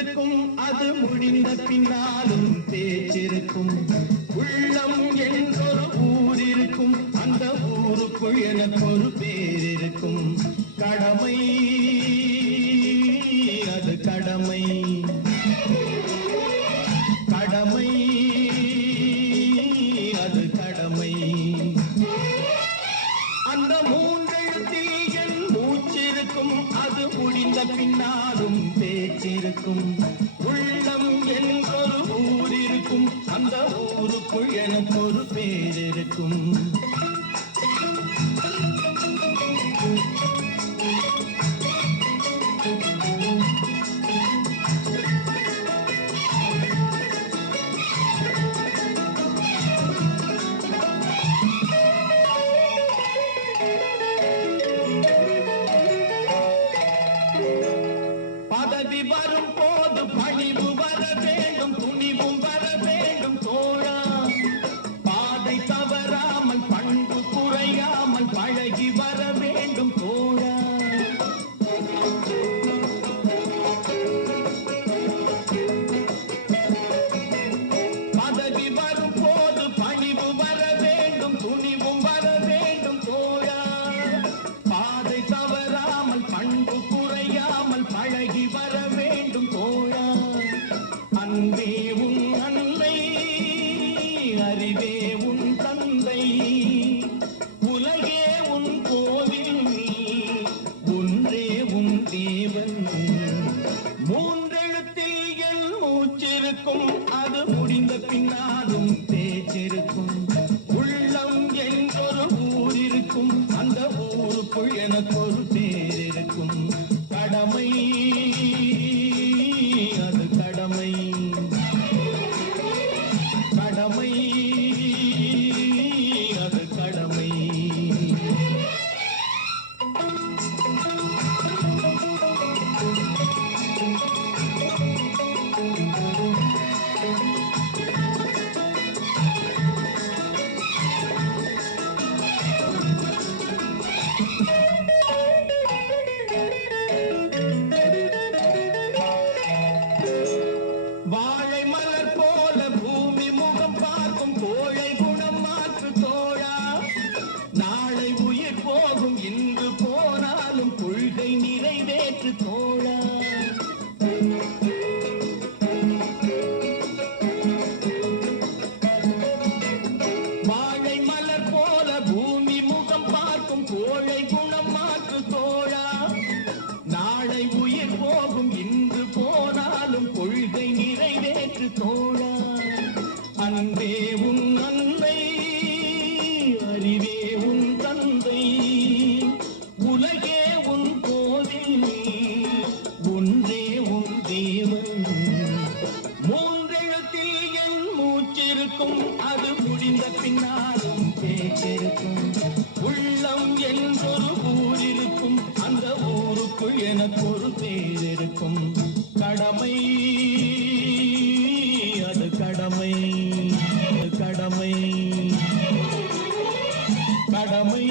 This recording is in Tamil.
மூச்சிருக்கும் அது முடிந்த பின்னாலும் பேச்சிருக்கும். உள்ளம் என்றொரு ஊர் இருக்கும், அந்த ஊருக்குள் எனக்கு ஒரு பேர் இருக்கும். கடமை அது கடமை, கடமை அது கடமை. அந்த மூன்றெழுத்தில் என் மூச்சிருக்கும், அது முடிந்த பின்னாலும் பேச்சிருக்கும். உள்ளம் என்றொரு ஊர் இருக்கும், அந்த ஊருக்குள் எனக்கு ஒரு பேர் இருக்கும். பதவி வரும் போது பணிவு வர வேண்டும், துணிவும் வர வேண்டும் தோழா. பாதை தவறாமல் பண்பு குறையாமல் பழகி வர வேண்டும் தோழா. பதவி வரும் போது பணிவு வர வேண்டும், துணிவும் வர வேண்டும் தோழா. பாதை தவறாமல் பண்பு குறையாமல் பழகி வர வேண்டும் தோழா. அன்பே உன் அன்னை, அறிவே உன் தந்தை, உலகே உன் கோவில், ஒன்றே உன் தேவன். மூன்றெழுத்தில் என் மூச்சிருக்கும், அது முடிந்த பின்னாலும் பேச்சிருக்கும். உள்ளம் என்றொரு ஊர் இருக்கும், அந்த ஊருக்குள் எனக்கு ஒரு பேர் இருக்கும். கடமை அது கடமை, கடமை அது கடமை. வாழை மலர் போல பூமி முகம் பார்க்கும், கோழை குணம் மாற்று தோழா. நாளை உயிர் போகும், இன்று போனாலும் கொள்கை நிறைவேற்று தோழா. வாழை மலர் போல பூமி முகம் பார்க்கும், கோழை குணம் மாற்று தோழா. நாளை உயிர் போகும், இன்று போனாலும் கொள்கை நிறைவேற்று தோழா. அன்பே உன் அன்னை, அறிவே உன் தந்தை, உலகே உன் கோவில், ஒன்றே உன் தேவன். மூன்றெழுத்தில் என் மூச்சிருக்கும், அது முடிந்த பின்னாலும் பேச்சிருக்கும். உள்ளம் என்றொரு ஊர் இருக்கும், அந்த ஊருக்குள் எனக்கு ஒரு பேர் இருக்கும். கடமை அது கடமை, கடமை, கடமை.